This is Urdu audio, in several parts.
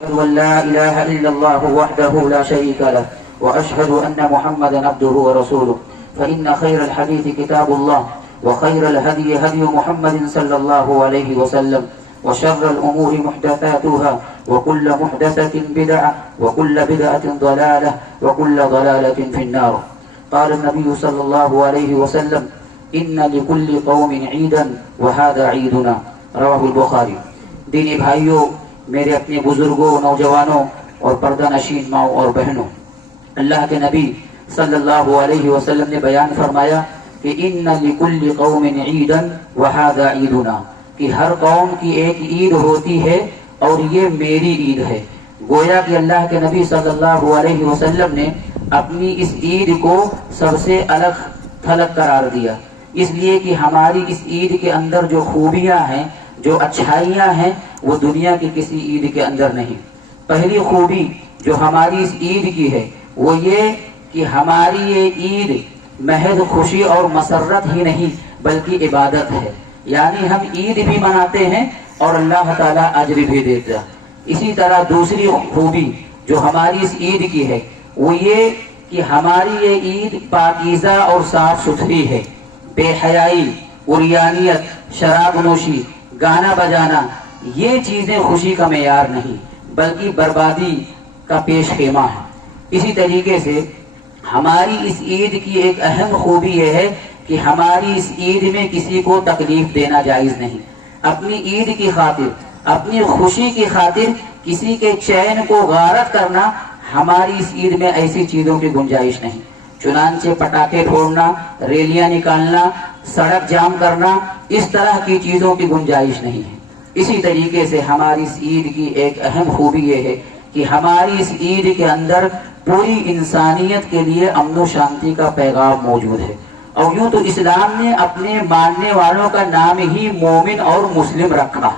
أشهد أن لا إله إلا الله وحده لا شريك له وأشهد أن محمدا عبده ورسوله فإن خير الحديث كتاب الله وخير الهدي هدي محمد صلى الله عليه وسلم وشر الأمور محدثاتها وكل محدثة بدعة وكل بدعة ضلالة وكل ضلالة في النار. قال النبي صلى الله عليه وسلم إن لكل قوم عيدا وهذا عيدنا. رواه البخاری. دینی بھائیوں، میرے اپنے بزرگوں، نوجوانوں اور پردہ نشین ماؤں اور بہنوں، اللہ کے نبی صلی اللہ علیہ وسلم نے بیان فرمایا کہ ان لکل قوم عیدا وہذا عیدنا، کہ ہر قوم کی ایک عید ہوتی ہے اور یہ میری عید ہے. گویا کہ اللہ کے نبی صلی اللہ علیہ وسلم نے اپنی اس عید کو سب سے الگ تھلگ قرار دیا، اس لیے کہ ہماری اس عید کے اندر جو خوبیاں ہیں، جو اچھائیاں ہیں، وہ دنیا کی کسی عید کے اندر نہیں. پہلی خوبی جو ہماری اس عید کی ہے وہ یہ کہ ہماری یہ عید محض خوشی اور مسرت ہی نہیں بلکہ عبادت ہے، یعنی ہم عید بھی مناتے ہیں اور اللہ تعالیٰ اجر بھی دیتا. اسی طرح دوسری خوبی جو ہماری اس عید کی ہے وہ یہ کہ ہماری یہ عید پاکیزہ اور صاف ستھری ہے. بے حیائی، عریانیت، شراب نوشی، گانا بجانا، یہ چیزیں خوشی کا معیار نہیں بلکہ بربادی کا پیش خیمہ ہے. اسی طریقے سے ہماری اس عید کی ایک اہم خوبی یہ ہے کہ ہماری اس عید میں کسی کو تکلیف دینا جائز نہیں. اپنی عید کی خاطر، اپنی خوشی کی خاطر کسی کے چین کو غارت کرنا ہماری اس عید میں ایسی چیزوں کی گنجائش نہیں. چنانچہ پٹاخے پھوڑنا، ریلیاں نکالنا، سڑک جام کرنا، اس طرح کی چیزوں کی گنجائش نہیں ہے. اسی طریقے سے ہماری اس عید کی ایک اہم خوبی یہ ہے کہ ہماری اس عید کے اندر پوری انسانیت کے لیے امن و شانتی کا پیغام موجود ہے. اور یوں تو اسلام نے اپنے ماننے والوں کا نام ہی مومن اور مسلم رکھا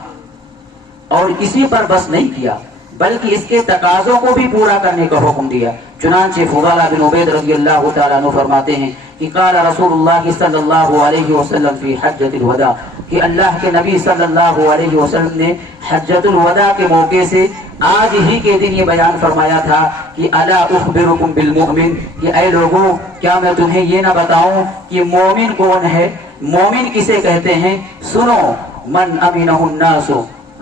اور اسی پر بس نہیں کیا بلکہ اس کے تقاضوں کو بھی پورا کرنے کا حکم دیا. چنانچہ فضالہ بن عبید رضی اللہ تعالیٰ عنہ فرماتے ہیں کہ قال رسول اللہ صلی اللہ علیہ وسلم فی حجۃ الوداع، کہ اللہ کے نبی صلی اللہ علیہ وسلم نے حجۃ الوداع کے موقع سے آج ہی کے دن یہ بیان فرمایا تھا کہ الا اخبرکم بالمؤمن، کہ اے لوگوں کیا میں تمہیں یہ نہ بتاؤں کہ مومن کون ہے؟ مومن کسے کہتے ہیں؟ سنو، من امنہ الناس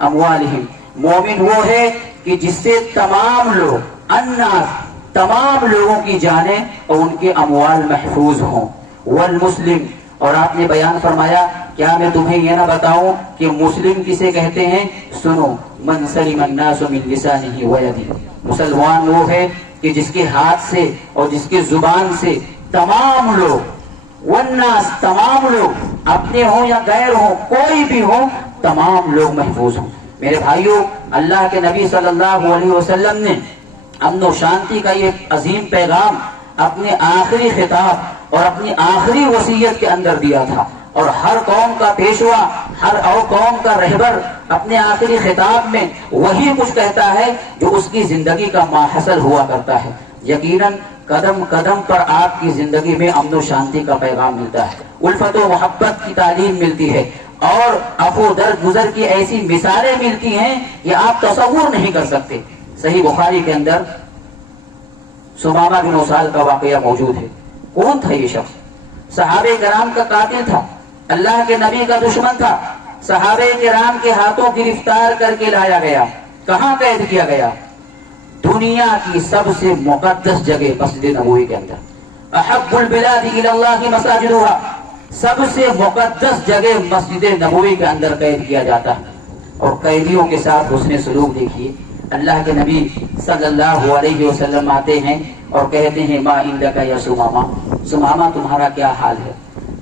اموالہم، مومن وہ ہے کہ جس سے تمام لوگ، الناس تمام لوگوں کی جانیں اور ان کے اموال محفوظ ہوں. والمسلم، اور آپ نے بیان فرمایا کیا میں تمہیں یہ نہ بتاؤں کہ مسلم کسے کہتے ہیں؟ سنو، من سلم الناس من لسانہ ویدہ، مسلمان وہ ہے کہ جس کے ہاتھ سے اور جس کے زبان سے تمام لوگ، والناس تمام لوگ، اپنے ہوں یا غیر ہوں، کوئی بھی ہو، تمام لوگ محفوظ ہوں. میرے بھائیوں، اللہ کے نبی صلی اللہ علیہ وسلم نے امن و شانتی کا یہ عظیم پیغام اپنے آخری خطاب اور اپنی آخری وصیت کے اندر دیا تھا. اور ہر قوم کا پیشوا، ہر اور قوم کا رہبر اپنے آخری خطاب میں وہی کچھ کہتا ہے جو اس کی زندگی کا ماحصل ہوا کرتا ہے. یقیناً قدم قدم پر آپ کی زندگی میں امن و شانتی کا پیغام ملتا ہے، الفت و محبت کی تعلیم ملتی ہے اور عفو درگزر کی ایسی مثالیں ملتی ہیں کہ آپ تصور نہیں کر سکتے. صحیح بخاری کے اندر سمامہ بن اسال کا واقعہ موجود ہے. کون تھا یہ شخص؟ صحابہ کرام کا قاتل تھا، اللہ کے نبی کا دشمن تھا. صحابہ کرام کے ہاتھوں گرفتار کر کے لایا گیا. کہاں قید کیا گیا؟ دنیا کی سب سے مقدس جگہ مسجد نبوی کے اندر. احب البلاد الی اللہ مساجدها، سب سے مقدس جگہ مسجد نبوی کے اندر قید کیا جاتا ہے. اور قیدیوں کے ساتھ حسن سلوک دیکھیے. اللہ کے نبی صلی اللہ علیہ وسلم آتے ہیں اور کہتے ہیں ما عندک یا سمامہ، سمامہ تمہارا کیا حال ہے،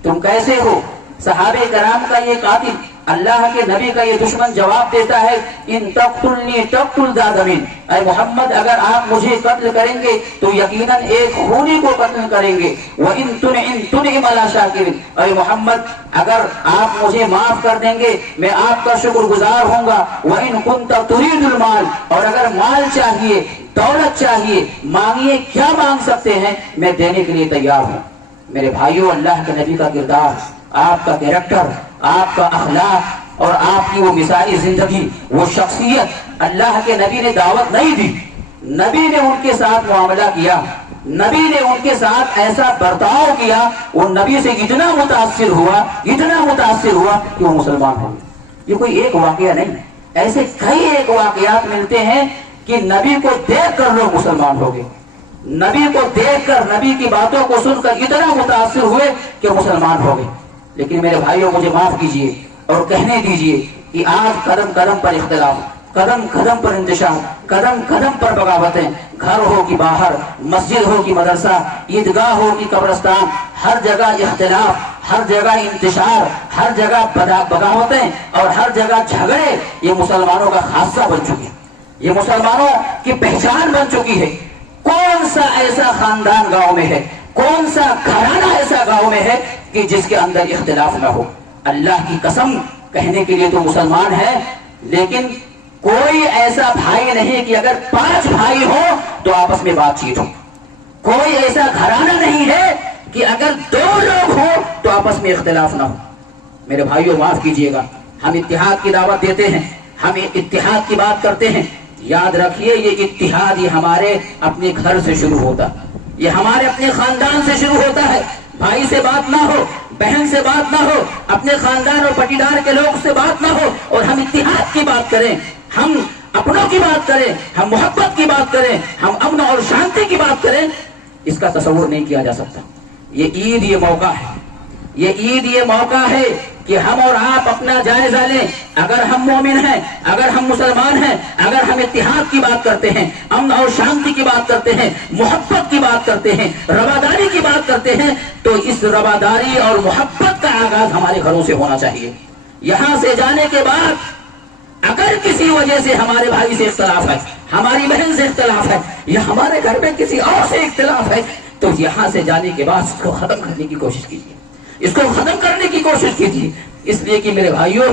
تم کیسے ہو؟ صحابہ کرام کا یہ قاتل، اللہ کے نبی کا یہ دشمن جواب دیتا ہے ان تقتلنی تقتل ذا دمین، اے محمد اگر آپ مجھے قتل کریں گے تو یقیناً ایک خونی کو قتل کریں گے. وَإِن تُنْعِمْ عَلَى شَاكِرٍ، اے محمد اگر آپ مجھے معاف کر دیں گے میں آپ کا شکر گزار ہوں گا. وَإِن كُنْتَ تُرِيدُ الْمَالَ، اور اگر مال چاہیے، دولت چاہیے، مانگیے، کیا مانگ سکتے ہیں، میں دینے کے لیے تیار ہوں. میرے بھائیوں، اللہ کے نبی کا کردار، آپ کا کیریکٹر، آپ کا اخلاق اور آپ کی وہ مثالی زندگی، وہ شخصیت اللہ کے نبی نے دعوت نہیں دی، نبی نے ان کے ساتھ معاملہ کیا، نبی نے ان کے ساتھ ایسا برتاؤ کیا، وہ نبی سے اتنا متاثر ہوا کہ وہ مسلمان ہو گئے۔ یہ کوئی ایک واقعہ نہیں، ایسے کئی ایک واقعات ملتے ہیں کہ نبی کو دیکھ کر لوگ مسلمان ہو گئے، نبی کو دیکھ کر، نبی کی باتوں کو سن کر اتنا متاثر ہوئے کہ مسلمان ہو گئے۔ لیکن میرے بھائیوں مجھے معاف کیجئے اور کہنے دیجئے کہ آج قدم قدم پر اختلاف، قدم قدم پر انتشار، قدم قدم پر بغاوتیں، گھر ہو کہ باہر، مسجد ہو کہ مدرسہ، عیدگاہ ہو کہ قبرستان، ہر جگہ اختلاف، ہر جگہ انتشار، ہر جگہ بغاوتیں اور ہر جگہ جھگڑے، یہ مسلمانوں کا خاصہ بن چکی ہے، یہ مسلمانوں کی پہچان بن چکی ہے۔ کون سا ایسا خاندان گاؤں میں ہے، کون سا گھرانہ ایسا گاؤں میں ہے کہ جس کے اندر اختلاف نہ ہو؟ اللہ کی قسم، کہنے کے لیے تو مسلمان ہے، لیکن کوئی ایسا بھائی نہیں کہ اگر 5 بھائی ہو تو آپس میں بات چیت ہو، کوئی ایسا گھرانہ نہیں ہے کہ اگر 2 لوگ ہو تو آپس میں اختلاف نہ ہو۔ میرے بھائیوں معاف کیجئے گا، ہم اتحاد کی دعوت دیتے ہیں، ہم اتحاد کی بات کرتے ہیں، یاد رکھیے یہ اتحاد یہ ہمارے اپنے گھر سے شروع ہوتا ہے، یہ ہمارے اپنے خاندان سے شروع ہوتا ہے۔ بھائی سے بات نہ ہو، بہن سے بات نہ ہو، اپنے خاندان اور پٹیدار کے لوگ سے بات نہ ہو، اور ہم اتحاد کی بات کریں، ہم اپنوں کی بات کریں، ہم محبت کی بات کریں، ہم امن اور شانتی کی بات کریں، اس کا تصور نہیں کیا جا سکتا۔ یہ عید یہ موقع ہے، یہ عید یہ موقع ہے کہ ہم اور آپ اپنا جائزہ لیں۔ اگر ہم مومن ہیں، اگر ہم مسلمان ہیں، اگر ہم اتحاد کی بات کرتے ہیں، امن اور شانتی کی بات کرتے ہیں، محبت کی بات کرتے ہیں، رواداری کی بات کرتے ہیں، تو اس رواداری اور محبت کا آغاز ہمارے گھروں سے ہونا چاہیے۔ یہاں سے جانے کے بعد اگر کسی وجہ سے ہمارے بھائی سے اختلاف ہے، ہماری بہن سے اختلاف ہے، یا ہمارے گھر میں کسی اور سے اختلاف ہے، تو یہاں سے جانے کے بعد اس کو ختم کرنے کی کوشش کیجیے، اس کو ختم کرنے کی کوشش کیجیے، اس لیے کہ میرے بھائیوں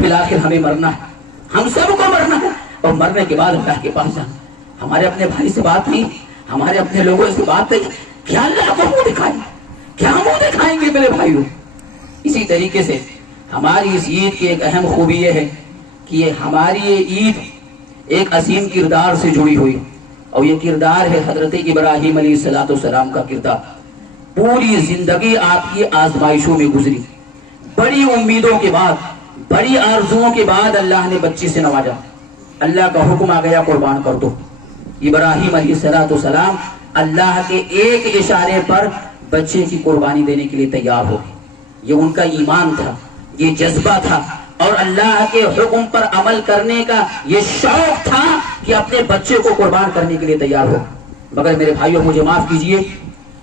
بالآخر ہمیں مرنا ہے، ہم سب کو مرنا ہے، اور مرنے کے بعد اللہ کے پاس جانا۔ ہمارے اپنے بھائی سے بات نہیں، ہمارے اپنے لوگوں سے بات نہیں، کیا اللہ کو منہ دکھائیں گے، کیا منہ دکھائیں گے میرے بھائیوں؟ اسی طریقے سے ہماری اس عید کی ایک اہم خوبی یہ ہے کہ یہ ہماری یہ عید ایک عظیم کردار سے جڑی ہوئی، اور یہ کردار ہے حضرت ابراہیم علیہ السلام کا کردار۔ پوری زندگی آپ کی آزمائشوں میں گزری، بڑی امیدوں کے بعد، بڑی آرزوؤں کے بعد اللہ نے بچی سے نوازا، اللہ کا حکم آ گیا قربان کر دو۔ ابراہیم علیہ السلام اللہ کے ایک اشارے پر بچے کی قربانی دینے کے لیے تیار ہو گئے۔ یہ ان کا ایمان تھا، یہ جذبہ تھا، اور اللہ کے حکم پر عمل کرنے کا یہ شوق تھا کہ اپنے بچے کو قربان کرنے کے لیے تیار ہو۔ مگر میرے بھائیوں مجھے معاف کیجئے،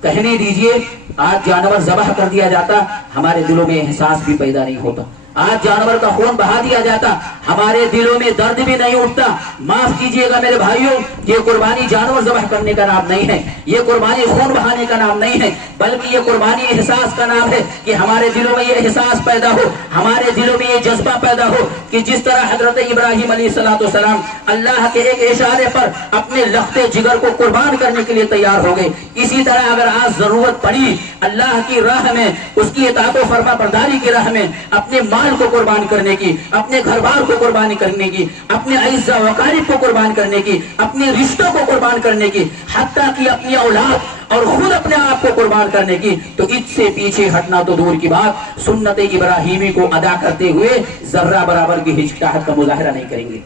کہنے دیجئے، آج جانور ذبح کر دیا جاتا، ہمارے دلوں میں احساس بھی پیدا نہیں ہوتا۔ آج جانور کا خون بہا دیا جاتا، ہمارے دلوں میں درد بھی نہیں اٹھتا۔ معاف کیجئے گا میرے بھائیوں، یہ قربانی جانور ذبح کرنے کا نام نہیں ہے، یہ قربانی خون بہانے کا نام نہیں ہے، بلکہ یہ قربانی احساس کا نام ہے کہ ہمارے دلوں میں یہ احساس پیدا ہو، ہمارے دلوں میں یہ جذبہ پیدا ہو کہ جس طرح حضرت ابراہیم علیہ السلام اللہ کے ایک اشارے پر اپنے لختے جگر کو قربان کرنے کے لیے تیار ہو گئے، اسی طرح اگر آج ضرورت پڑی اللہ کی راہ میں، اس کی اطاعت و فرما برداری کی راہ میں، اپنے مال کو قربان کرنے کی، اپنے گھر بار کو قربانی کرنے کی، اپنے اعزاء و اقارب کو قربان کرنے کی، اپنے رشتوں کو قربان کرنے کی، حتیٰ کہ اپنی اولاد اور خود اپنے آپ کو قربان کرنے کی، تو اس سے پیچھے ہٹنا تو دور کی بات، سنت ابراہیمی کو ادا کرتے ہوئے ذرہ برابر کی ہچکچاہٹ کا مظاہرہ نہیں کریں گے۔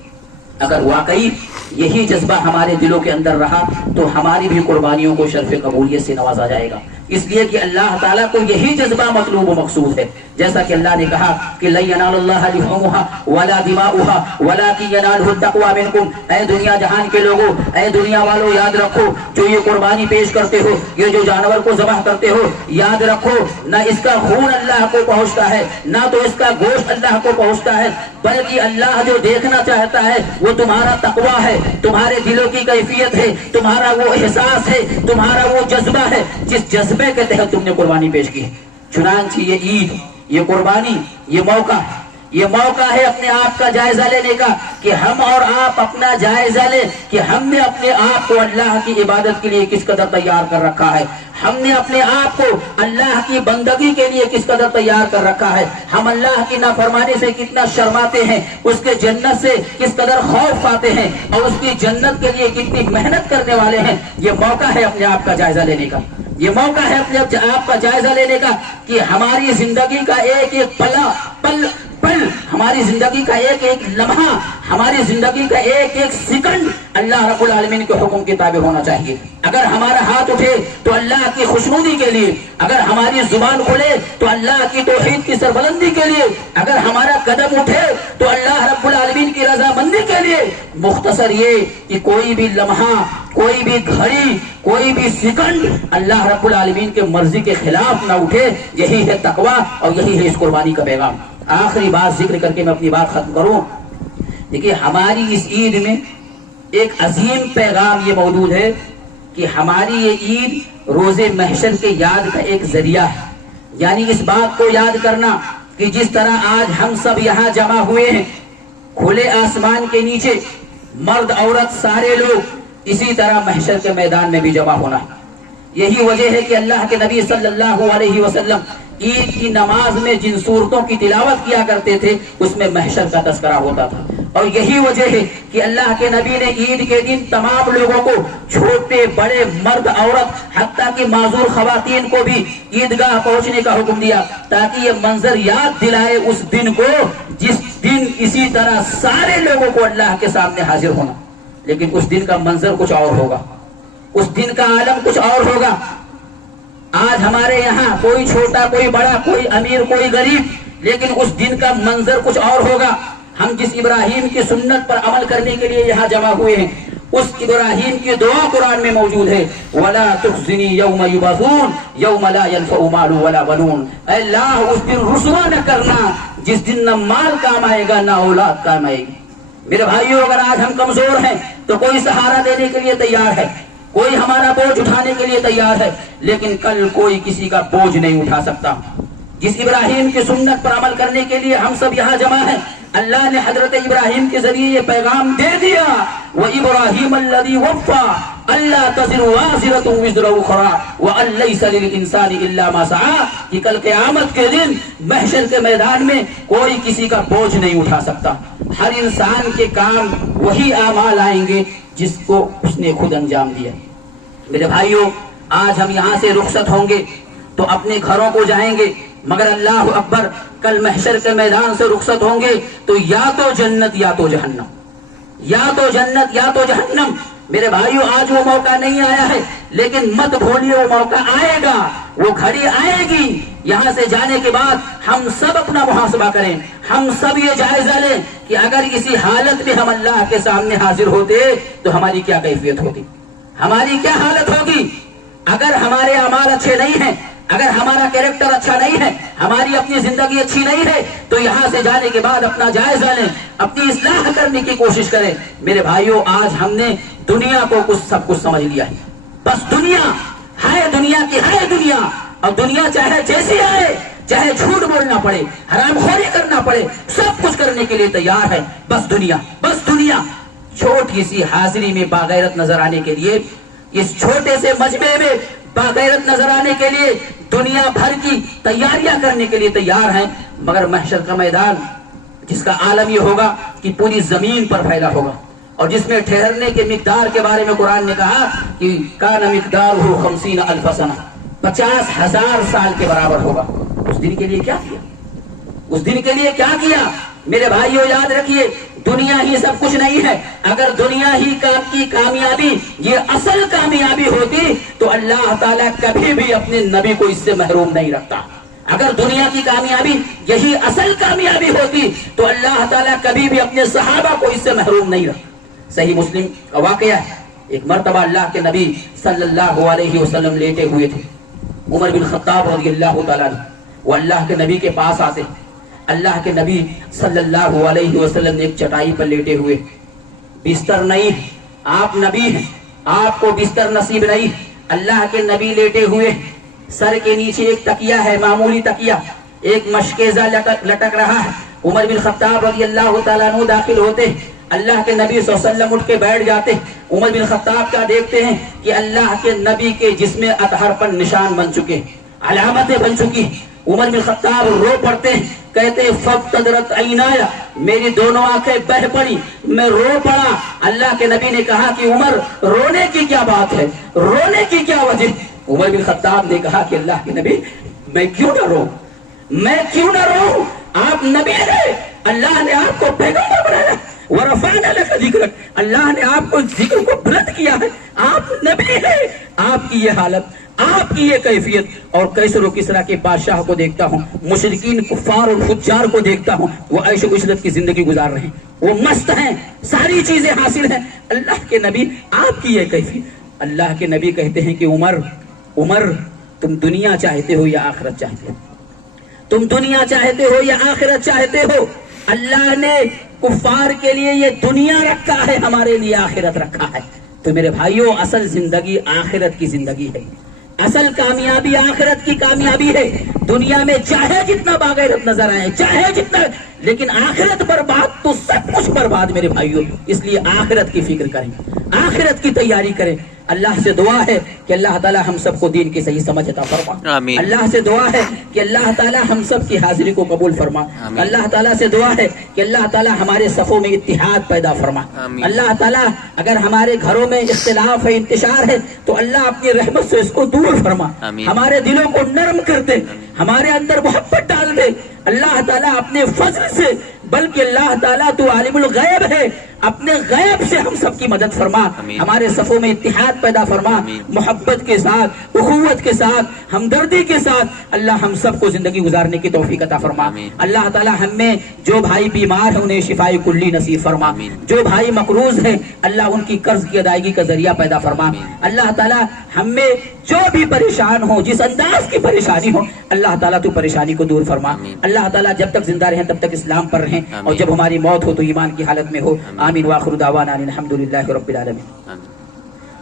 اگر واقعی یہی جذبہ ہمارے دلوں کے اندر رہا تو ہماری بھی قربانیوں کو شرف قبولیت سے نوازا جائے گا، اس لیے کہ اللہ تعالیٰ کو یہی جذبہ مطلوب و مقصود ہے۔ جیسا کہ اللہ نے کہا کہ لن ینال اللہ لحومها ولا دماؤها ولکن ینالہ التقوی منکم، اے دنیا جہان کے لوگوں، اے دنیا والوں، یاد رکھو جو یہ قربانی پیش کرتے ہو، یہ جو جانور کو ذبح کرتے ہو، یاد رکھو نہ اس کا خون اللہ کو پہنچتا ہے، نہ تو اس کا گوشت اللہ کو پہنچتا ہے، بلکہ اللہ جو دیکھنا چاہتا ہے وہ تمہارا تقوی ہے، تمہارے دلوں کی کیفیت ہے، تمہارا وہ احساس ہے، تمہارا وہ جذبہ ہے جس جذبے کے تحت تم نے قربانی پیش کی ہے۔ چنانچہ یہ عید، یہ قربانی، یہ موقع ہے، یہ موقع ہے اپنے آپ کا جائزہ لینے کا، کہ ہم اور آپ اپنا جائزہ لیں کہ ہم نے اپنے آپ کو اللہ کی عبادت کے لیے کس قدر تیار کر رکھا ہے۔ ہم نے اپنے آپ کو اللہ کی بندگی کے لیے کس قدر تیار کر رکھا ہے، ہم اللہ کی نافرمانی سے کتنا شرماتے ہیں، اس کے جنت سے کس قدر خوف پاتے ہیں اور اس کی جنت کے لیے کتنی محنت کرنے والے ہیں۔ یہ موقع ہے اپنے آپ کا جائزہ لینے کا، یہ موقع ہے اپنے آپ کا جائزہ لینے کا کہ ہماری زندگی کا ایک ایک پل ہماری زندگی کا ایک ایک لمحہ، ہماری زندگی کا ایک ایک سیکنڈ اللہ رب العالمین کے حکم کے تابع ہونا چاہیے۔ اگر ہمارا ہاتھ اٹھے تو اللہ کی خوشنودی کے لیے، اگر ہماری زبان کھلے تو اللہ کی توحید کی سربلندی کے لیے، اگر ہمارا قدم اٹھے تو اللہ رب العالمین کی رضامندی کے لیے۔ مختصر یہ کہ کوئی بھی لمحہ، کوئی بھی گھڑی، کوئی بھی سیکنڈ اللہ رب العالمین کے مرضی کے خلاف نہ اٹھے، یہی ہے تقویٰ اور یہی ہے اس قربانی کا پیغام۔ آخری بات ذکر کر کے میں اپنی بات ختم کروں۔ دیکھیے ہماری اس عید میں ایک عظیم پیغام یہ موجود ہے کہ ہماری یہ عید روز محشر کے یاد کا ایک ذریعہ ہے، یعنی اس بات کو یاد کرنا کہ جس طرح آج ہم سب یہاں جمع ہوئے ہیں کھلے آسمان کے نیچے، مرد عورت سارے لوگ، اسی طرح محشر کے میدان میں بھی جمع ہونا ہے۔ یہی وجہ ہے کہ اللہ کے نبی صلی اللہ علیہ وسلم عید کی نماز میں جن صورتوں کی تلاوت کیا کرتے تھے اس میں محشر کا تذکرہ ہوتا تھا، اور یہی وجہ ہے کہ اللہ کے نبی نے عید کے دن تمام لوگوں کو، چھوٹے بڑے مرد عورت حتیٰ کہ معذور خواتین کو بھی عیدگاہ پہنچنے کا حکم دیا، تاکہ یہ منظر یاد دلائے اس دن کو جس دن اسی طرح سارے لوگوں کو اللہ کے سامنے حاضر ہونا۔ لیکن اس دن کا منظر کچھ اور ہوگا، اس دن کا عالم کچھ اور ہوگا۔ آج ہمارے یہاں کوئی چھوٹا کوئی بڑا، کوئی امیر کوئی غریب، لیکن اس دن کا منظر کچھ اور ہوگا۔ ہم جس ابراہیم کی سنت پر عمل کرنے کے لیے یہاں جمع ہوئے ہیں، اس ابراہیم کی دعا قرآن میں موجود ہے، وَلَا تُخْزِنِي يَوْمَ يُبْعَثُونَ يَوْمَ لَا يَنفَعُ مَالٌ وَلَا بَنُونَ۔ اے اللہ اس دن رسوا نہ کرنا جس دن نہ مال کام آئے گا نہ اولاد کام آئے گی۔ میرے بھائیوں، اگر آج ہم کمزور ہیں تو کوئی سہارا دینے کے لیے تیار ہے، کوئی ہمارا بوجھ اٹھانے کے لیے تیار ہے، لیکن کل کوئی کسی کا بوجھ نہیں اٹھا سکتا۔ جس ابراہیم کی سنت پر عمل کرنے کے لیے ہم سب یہاں جمع ہیں، اللہ نے حضرت ابراہیم کے ذریعے یہ پیغام دے دیا، وَإِبْرَاهِيمَ الَّذِي وَفَّى أَلَّا تَزِرُ وَازِرَةٌ وِزْرَ أُخْرَىٰ وَأَن لَّيْسَ لِلْإِنسَانِ إِلَّا مَا سَعَىٰ، کہ کل قیامت کے دن محشر کے میدان میں کوئی کسی کا بوجھ نہیں اٹھا سکتا۔ ہر انسان کے کام وہی اعمال آئیں گے جس کو اس نے خود انجام دیا۔ میرے بھائیوں، آج ہم یہاں سے رخصت ہوں گے تو اپنے گھروں کو جائیں گے، مگر اللہ اکبر کل محشر کے میدان سے رخصت ہوں گے تو یا تو جنت یا تو جہنم، یا تو جنت یا تو جہنم۔ میرے بھائیوں، آج وہ موقع نہیں آیا ہے، لیکن مت بھولیے وہ موقع آئے گا، وہ گھڑی آئے گی۔ یہاں سے جانے کے بعد ہم سب اپنا محاسبہ کریں، ہم سب یہ جائزہ لیں کہ اگر اسی حالت میں ہم اللہ کے سامنے حاضر ہوتے تو ہماری کیا کیفیت ہوتی، ہماری کیا حالت ہوگی۔ اگر ہمارے اعمال اچھے نہیں ہیں، اگر ہمارا کیریکٹر اچھا نہیں ہے، ہماری اپنی زندگی اچھی نہیں ہے، تو یہاں سے جانے کے بعد اپنا جائزہ لیں، اپنی اصلاح کرنے کی کوشش کریں۔ میرے بھائیوں، آج ہم نے دنیا کو سب کچھ سمجھ لیا ہے، بس دنیا ہے، دنیا کی ہے دنیا، اور دنیا چاہے جیسی آئے، چاہے جھوٹ بولنا پڑے، حرام خوری کرنا پڑے، سب کچھ کرنے کے لیے تیار ہے۔ بس دنیا، بس دنیا۔ چھوٹی سی حاضری میں باغیرت نظر آنے کے لیے، اس چھوٹے سے مجمع میں باغیرت نظر آنے کے لیے دنیا بھر کی تیاریاں کرنے کے لیے تیار ہیں، مگر محشر کا میدان جس کا عالم یہ ہوگا کہ پوری زمین پر پھیلا ہوگا، اور جس میں ٹھہرنے کے مقدار کے بارے میں قرآن نے کہا کہ کان مقدارہ 50,000 سنہ، 50,000 سال کے برابر ہوگا۔ اس دن کے لیے کیا کیا، اس دن کے لیے کیا کیا؟ میرے بھائیوں، یاد رکھیے، دنیا ہی سب کچھ نہیں ہے۔ اگر دنیا ہی کی کامیابی یہ اصل کامیابی ہوتی تو اللہ تعالیٰ کبھی بھی اپنے نبی کو اس سے محروم نہیں رکھتا۔ اگر دنیا کی کامیابی یہی اصل کامیابی ہوتی تو اللہ تعالیٰ کبھی بھی اپنے صحابہ کو اس سے محروم نہیں رکھتا۔ صحیح مسلم کا واقعہ ہے، ایک مرتبہ اللہ کے نبی صلی اللہ علیہ وسلم لیٹے ہوئے تھے، عمر بن خطاب رضی اللہ تعالیٰ عنہ وہ اللہ کے نبی کے پاس آتے، اللہ کے نبی صلی اللہ علیہ وسلم نے ایک چٹائی پر لیٹے ہوئے، بستر نہیں، آپ نبی ہیں، آپ کو بستر نصیب نہیں، اللہ کے نبی لیٹے ہوئے، سر کے نیچے ایک تکیہ ہے، معمولی تکیہ، ایک مشکیزہ لٹک رہا ہے۔ عمر بن خطاب رضی اللہ تعالیٰ عنہ داخل ہوتے، اللہ کے نبی صلی اللہ علیہ وسلم اٹھ کے بیٹھ جاتے. عمر بن خطاب کا دیکھتے ہیں کہ اللہ کے نبی کے جسم اطہر پر نشان بن چکے, علامتیں بن چکی. عمر بن خطاب رو پڑتے ہیں, کہتے فقدرت عینایا, میری دونوں آنکھیں بہہ پڑی, میں رو پڑا. اللہ کے نبی نے کہا کہ عمر رونے کی کیا بات ہے, رونے کی کیا وجہ؟ عمر بن خطاب نے کہا کہ اللہ کے نبی میں کیوں نہ رو, میں کیوں نہ رو, آپ نبی ہیں, اللہ نے آپ کو پیغمبر بنایا, ورفعنا لک ذکرک, اللہ نے آپ کو ذکر کو بلند کیا ہے, آپ نبی ہیں. آپ کی یہ حالت, آپ کی یہ کیفیت. اور کیسر و کسرا کے بادشاہ کو دیکھتا ہوں, مشرکین کفار اور فجار کو دیکھتا ہوں, وہ عیش و عشرت کی زندگی گزار رہے ہیں, وہ مست ہیں, ساری چیزیں حاصل ہیں. اللہ کے نبی آپ کی یہ کیفیت. اللہ کے نبی کہتے ہیں کہ عمر تم دنیا چاہتے ہو یا آخرت چاہتے ہو, تم دنیا چاہتے ہو یا آخرت چاہتے ہو؟ اللہ نے کفار کے لیے یہ دنیا رکھا ہے, ہمارے لیے آخرت رکھا ہے. تو میرے بھائیوں, اصل زندگی آخرت کی زندگی ہے, اصل کامیابی آخرت کی کامیابی ہے. دنیا میں چاہے جتنا باغیرت نظر آئے, چاہے جتنا, لیکن آخرت برباد تو سب کچھ برباد میرے بھائیوں. اس لیے آخرت کی فکر کریں, آخرت کی تیاری کریں. اللہ سے دعا ہے کہ اللہ تعالی ہم سب کو دین کی صحیح سمجھ عطا فرما. آمین. اللہ سے دعا ہے کہ اللہ تعالی ہم سب کی حاضری کو قبول فرما. آمین. اللہ تعالیٰ سے دعا ہے کہ اللہ تعالیٰ ہمارے صفوں میں اتحاد پیدا فرما. آمین. اللہ تعالیٰ اگر ہمارے گھروں میں اختلاف ہے, انتشار ہے, تو اللہ اپنی رحمت سے اس کو دور فرما. آمین. ہمارے دلوں کو نرم کر دے, ہمارے اندر محبت ڈال دے. اللہ تعالیٰ اپنے فضل سے, بلکہ اللہ تعالیٰ تو عالم الغیب ہے, اپنے غیب سے ہم سب کی مدد فرما. آمین. ہمارے صفوں میں اتحاد پیدا فرما. آمین. محبت کے ساتھ, اخوت کے ساتھ, ہمدردی کے ساتھ اللہ ہم سب کو زندگی گزارنے کی توفیق عطا فرما. آمین. اللہ تعالیٰ ہم میں جو بھائی بیمار ہیں انہیں شفاء کلی نصیب فرما. آمین. جو بھائی مقروض ہیں اللہ ان کی قرض کی ادائیگی کا ذریعہ پیدا فرما. آمین. اللہ تعالیٰ ہم میں جو بھی پریشان ہو, جس انداز کی پریشانی ہو, اللہ تعالیٰ تو پریشانی کو دور فرما. آمین. اللہ تعالیٰ جب تک زندہ رہیں تب تک اسلام پر رہیں, آمین. اور جب ہماری موت ہو تو ایمان کی حالت میں ہو. آمین. آمین. واخر دعوانا الحمدللہ رب العالمین. آمین.